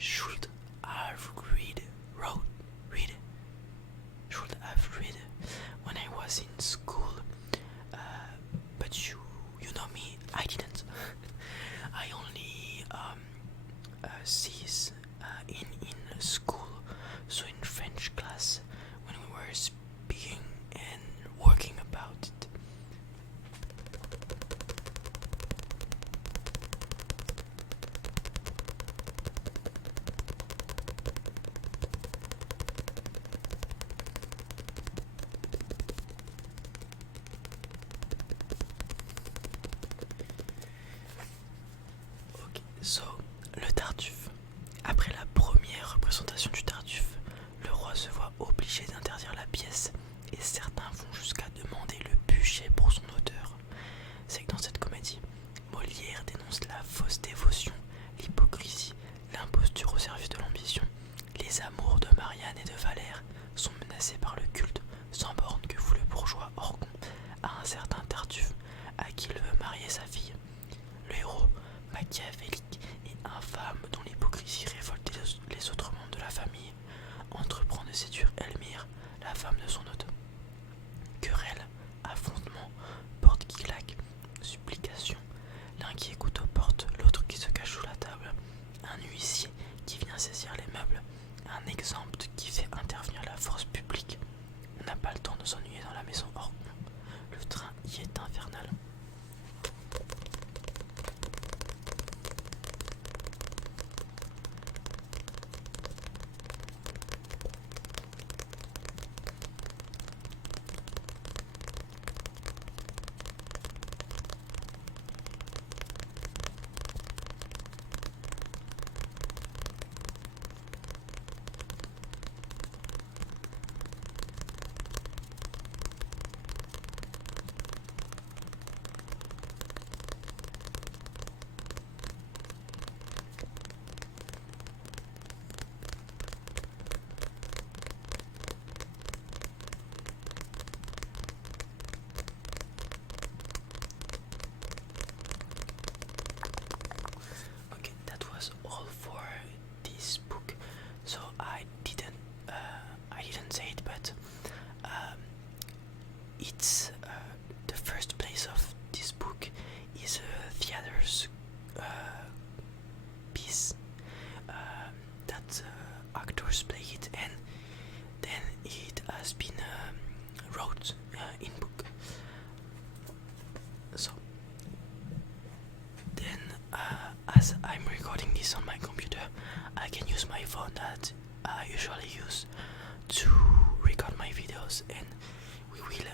should have wrote, read, should have read when I was in school, but you know me, I didn't. I only sees in school, so in French class when we were speaking and working about it. Ok, so le Tartuffe. Après la première représentation du Tartuffe, le roi se voit obligé d'interdire la pièce et certains vont jusqu'à demander le bûcher pour son auteur. C'est que dans cette comédie, Molière dénonce la fausse dévotion, l'hypocrisie, l'imposture au service de l'ambition. Les amours de Marianne et de Valère sont menacés par le culte sans borne que vout le bourgeois Orgon à un certain Tartuffe à qui il veut marier sa fille. Le héros, machiavélique et infâme dont l'hypocrisie révolte les autres membres de la famille, entreprend de séduire Elmire, la femme de son hôte. Querelle, affrontement, porte qui claque, supplication, l'un qui écoute aux portes, l'autre qui se cache sous la table, un huissier qui vient saisir les meubles, un exempt qui fait intervenir la force publique. On n'a pas le temps de s'ennuyer dans la maison Orgon. Le train y est infernal. Okay, that was all for this book. So I didn't say it, but it's the first place of this book is a theater's piece that actors play it, and then it has been wrote in book. So then, as I'm recording this on my computer, I can use my phone that I usually use to record my videos, and we will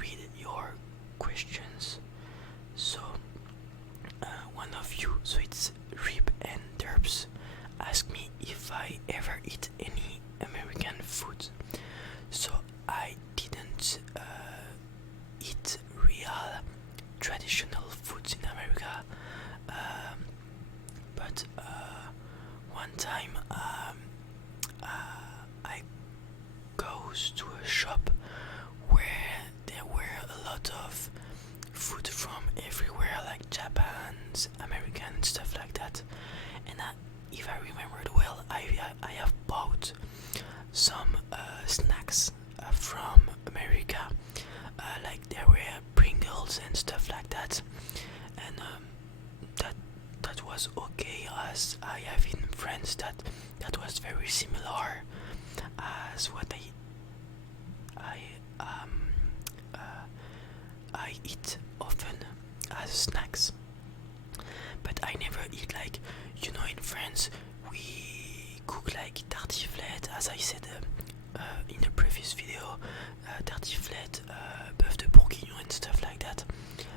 read your questions. So one of you, so it's Rib and Derbs, ask me if I ever eat any American food. So I didn't eat real traditional foods in America, but one time I goes to a shop where there were a lot of food from everywhere, like Japan, American, and stuff like that. And if I remembered well, I have bought some snacks from America, like there were Pringles and stuff like that, and that was okay, as I have in France that was very similar as what I eat often as snacks. But I never eat, like, in France we cook like tartiflette, as I said in the previous video, tartiflette, bœuf de bourguignon and stuff like that.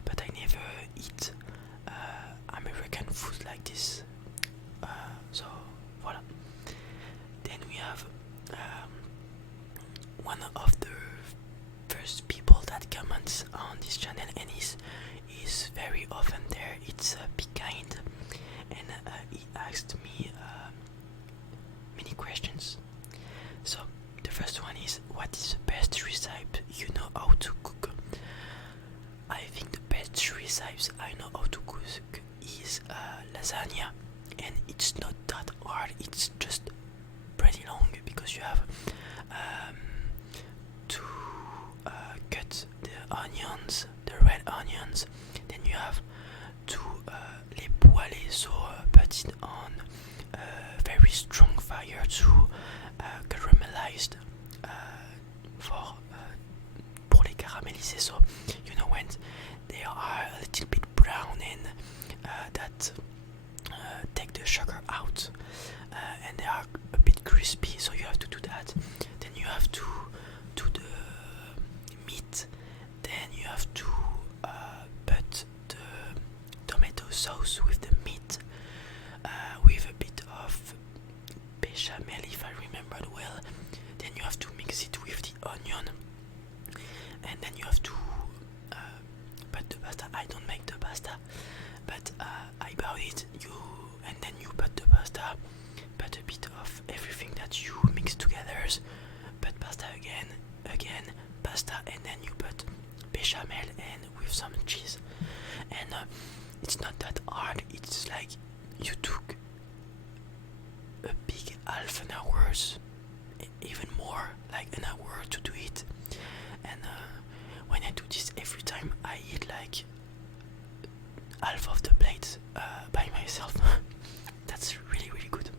But I never eat American food like this. So voilà. Then we have one of the first people that comments on this channel and is very often there. It's Be Kind, and he asked me many questions. So the first one is, what is the best recipe you know how to cook? I think the best recipes I know how to cook is lasagna, and it's not that hard. It to caramelized pour les caraméliser. So you know when they are a little bit brown and that take the sugar out and they are a bit crispy, so you have to do that. Then you have to do the meat, then you have to put the tomato sauce with the meat with a bit of bechamel if I remembered well. Then you have to mix it with the onion and then you have to put the pasta. I don't make the pasta, but I buy it. And then you put the pasta, put a bit of everything that you mix together, put pasta again, pasta, and then you put bechamel and with some cheese. And it's not that hard. It's like you took a big half an hour, even more, like an hour to do it. And when I do this every time, I eat like half of the plate by myself. That's really, really good.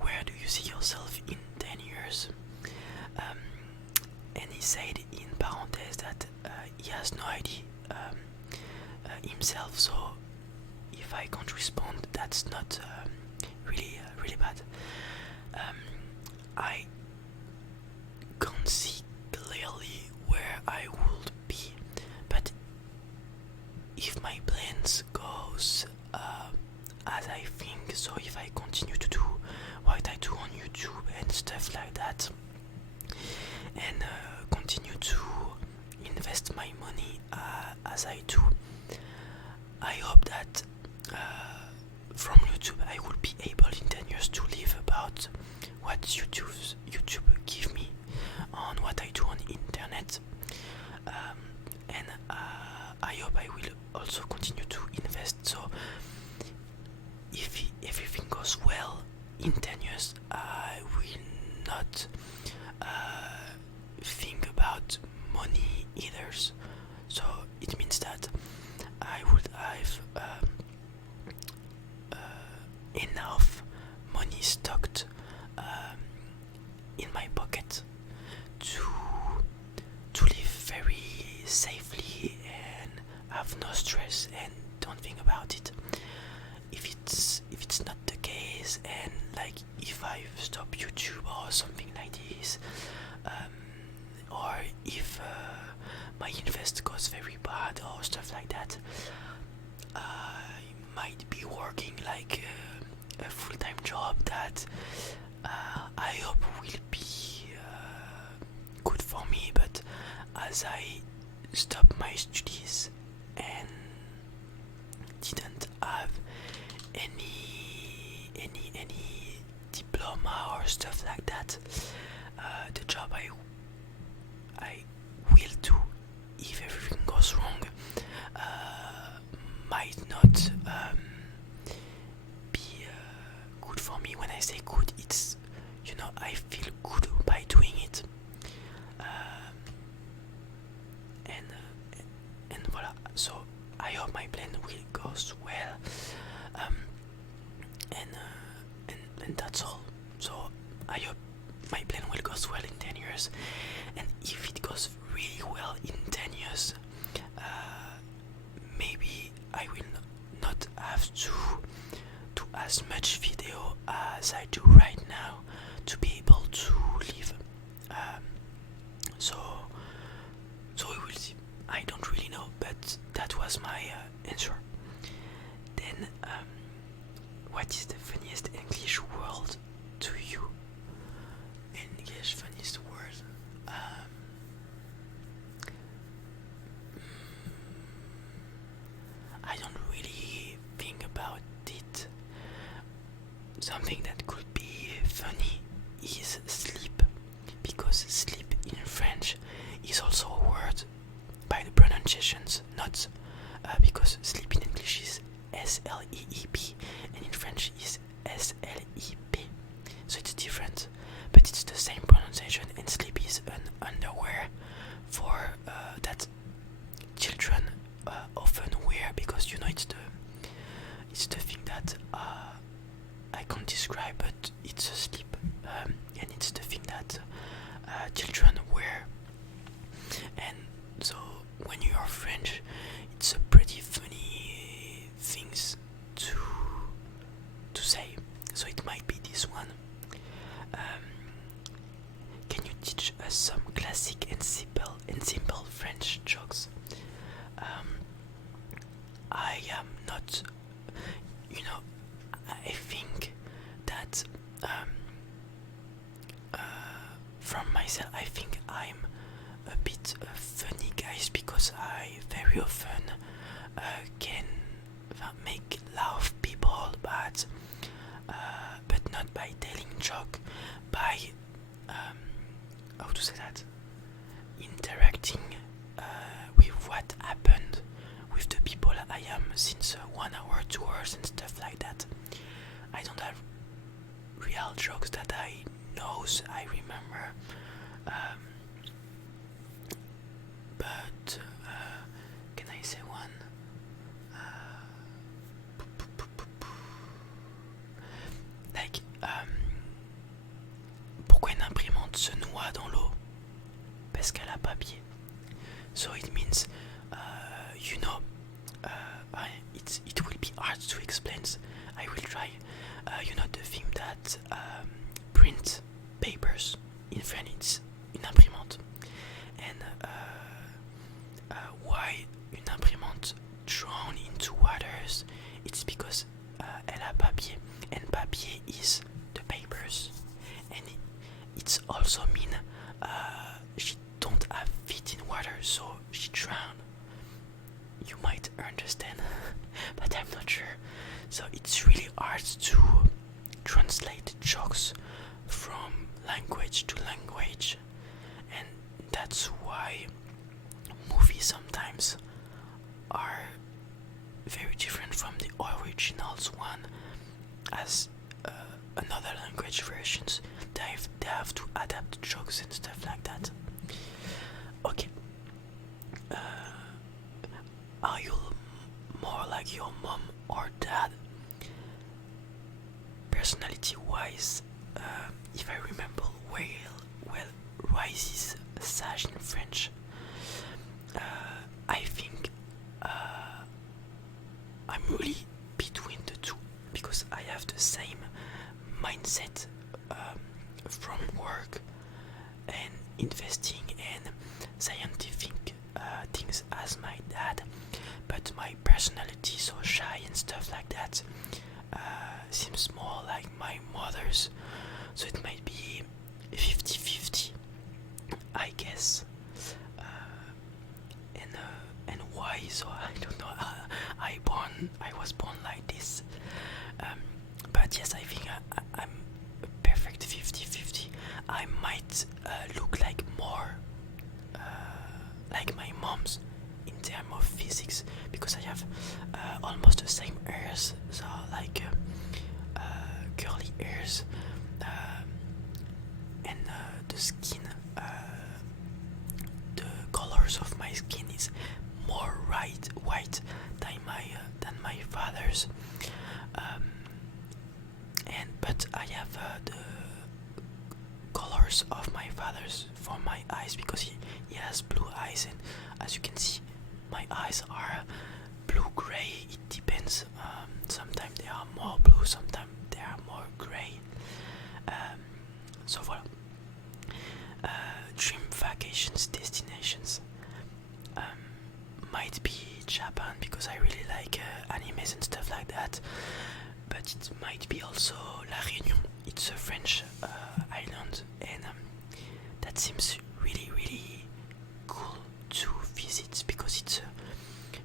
Where do you see yourself in 10 years? And he said in parenthèse that he has no idea himself, so if I can't respond, that's not really bad. I can't see clearly where I would be, but if my plans goes as I think, so if I continue to do what I do on YouTube and stuff like that, and continue to invest my money as I do, I hope that from YouTube I will be able in 10 years to live about what YouTube give me on what I do on internet, and I hope I will also continue to invest. So if everything goes well in 10 years, I will not think about money either. So it means that I would have enough money stocked in my pocket to live very safely and have no stress and don't think about it. If it's not the case, and like if I stop YouTube or something like this, or if my invest goes very bad or stuff like that, I might be working like a full-time job that I hope will be good for me, but as I stop my studies and didn't have any diploma or stuff like that, the job I will do, if everything goes wrong, might not be good for me. When I say good, it's, I feel good by doing it, and voila. So I hope my plan will goes well, and that's all. So I hope my plan will goes well in 10 years, and if it goes really well in 10 years, maybe I will not have to do as much video as I do right now to be able to live. So we will see. I don't really know, but that was my answer. Then, what is the funniest English word to you? English funniest word. I don't really think about it. Something that could be funny is sleep, because sleep in French is also a word by the pronunciations, not because sleep in English is S-L-E-E-P and in French is S-L-E-P, so it's different, but it's the same pronunciation, and sleep is an underwear for that children often wear, because it's the thing that I can't describe, but it's a sleep, and it's the thing that children wear. And so when you are French, it's a pretty funny things to say. So it might be this one. Can you teach us some classic and simple French jokes? I am not, I think that from myself, I think I'm a bit funny, guys, because I very often can make laugh people, but not by telling joke, by how to say that, interacting with what happened with the people I am since 1 hour, 2 hours, and stuff like that. I don't have real jokes that I remember, but can I say one? Like, pourquoi une imprimante se noie dans l'eau? Parce qu'elle a papier. So it means, it will be hard to explain. I will try. The thing that print papers in French, it's une imprimante. And why une imprimante drawn into waters? It's because elle a papier, and papier is the papers. And it's also mean she don't have feet in water, so she drowned. You might understand, but I'm not sure. So it's really hard to translate jokes from language to language, and that's why movies sometimes are very different from the originals one, as another language versions they have to adapt jokes and stuff like that. Okay. Are you more like your mom or dad? Personality wise, if I remember well, rises sage in French. I think I'm really between the two, because I have the same mindset from work and investing in scientific things as my dad, but my personality, so shy and stuff like that, seems more like my mother's, so it might be 50-50, I guess. And why? So I don't know. I was born like this. But yes, I think I'm a perfect 50-50. I might look like more like my mom's in terms of physics, because I have almost the same hairs, so like curly hairs, and the skin, the colors of my skin is more white than my father's, but I have the colors of my father's for my eyes, because he has blue eyes, and as you can see, my eyes are blue-gray. It depends. Sometimes they are more blue, sometimes they are more gray. So voilà. Dream vacations destinations might be Japan, because I really like animes and stuff like that. But it might be also La Réunion. It's a French island, and that seems really, really cool to visit, because it's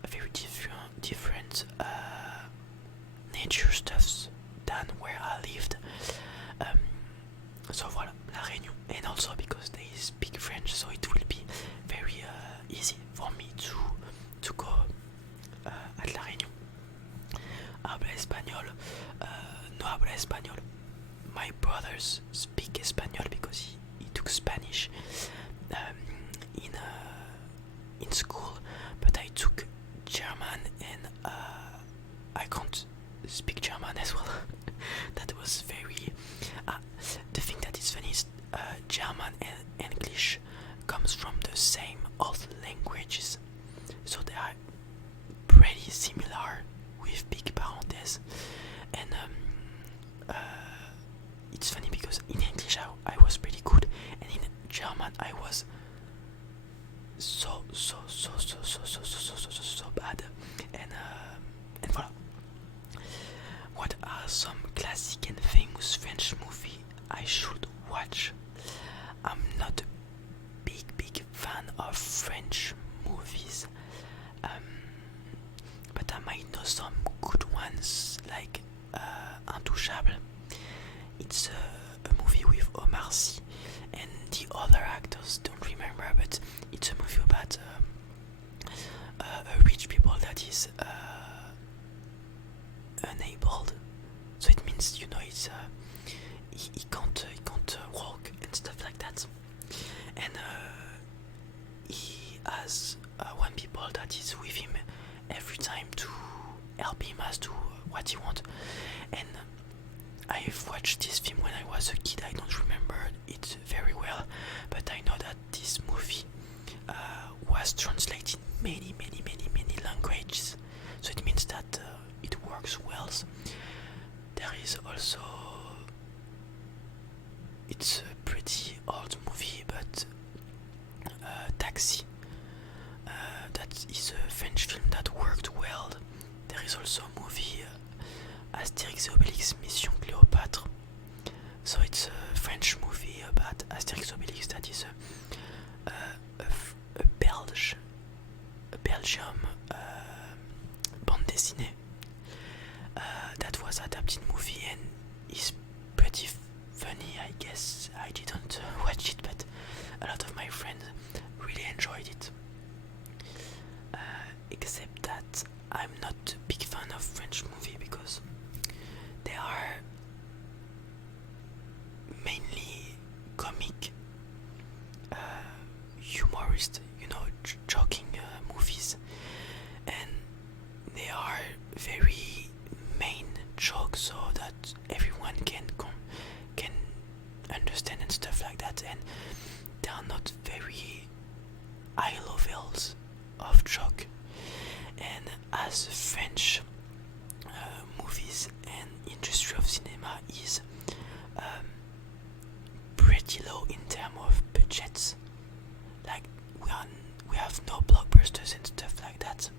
a very different nature stuffs than where I lived. So voilà, La Réunion, and also because they speak French, so it will be very easy for me to go at La Réunion. Habla español? No habla español. My brothers speak Espanol because he took Spanish in school, but I took German, and I can't speak German as well. That was very man, I was so bad. And voilà. What are some classic and famous French movie I should watch? I'm not a big fan of French movies, but I might know some good ones like Intouchable. It's a movie with Omar Sy and the other actors don't remember, but it's a movie about a rich people that is enabled. So it means, you know, it's he can't walk and stuff like that. And he has one people that is with him every time to help him as to what he wants. And I've watched this film when I was a kid. I don't remember it very well, but I know that this movie was translated many languages. So it means that it works well. There is also, it's a pretty old movie, but Taxi. That is a French film that worked well. There is also a movie Astérix et Obélix Mission Cléopâtre. So it's a French movie about Astérix Obélix that is a Belgium bande dessinée that was adapted movie and is pretty funny. I guess I didn't watch it, but a lot of my friends really enjoyed it. Except that I'm not a big fan of French movie because they are mainly comic, humorist, you know, joking movies, and they are very main jokes so that everyone can understand and stuff like that, and they are not very high levels of joke. And as French movies and industry of cinema is pretty low in terms of budgets, like we have no blockbusters and stuff like that,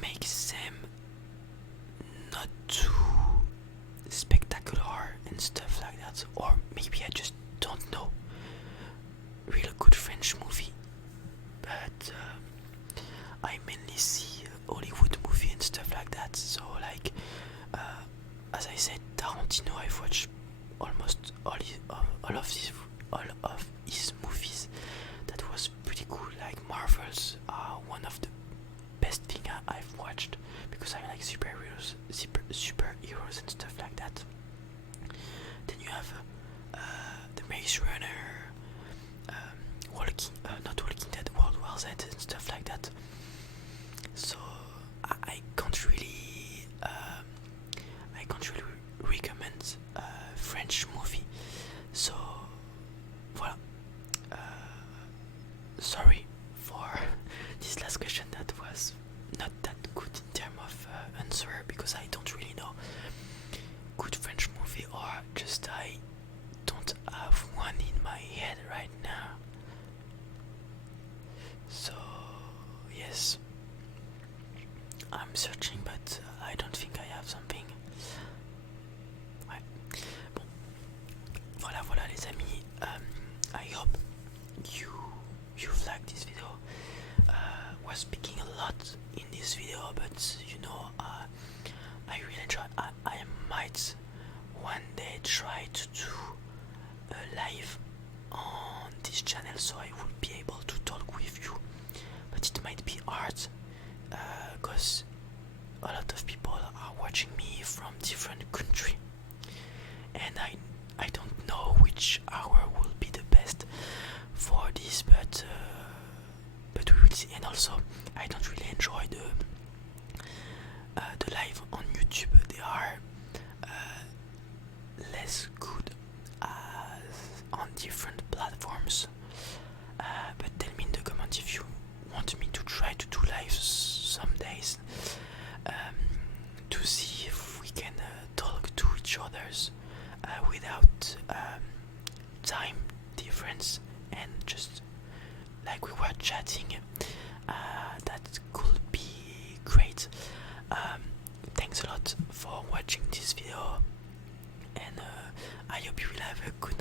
makes them not too spectacular and stuff like that. Or maybe I just don't know real good French movie, but I mainly see Hollywood movie and stuff like that. So like as I said, Tarantino, I've watched almost all of his movies. That was pretty cool. Like Marvels are one of the best thing I've watched because I like superheroes and stuff like that. Then you have the Maze Runner, not Walking Dead, World War Z and stuff like that. So I can't really recommend French movie. So voilà. Sorry for this last question that was not that good in terms of answer because I don't really know good French movie, or just I don't have one in my head right now. So yes, I'm searching, but I don't think I have something. Ouais. Bon, voilà les amis. I hope you've liked this video. Was speaking a lot in this video, but you know, I really enjoy. I might one day try to do a live on this channel, so I will be able to talk with you. But it might be hard, because chatting. That could be great. Thanks a lot for watching this video, and I hope you will have a good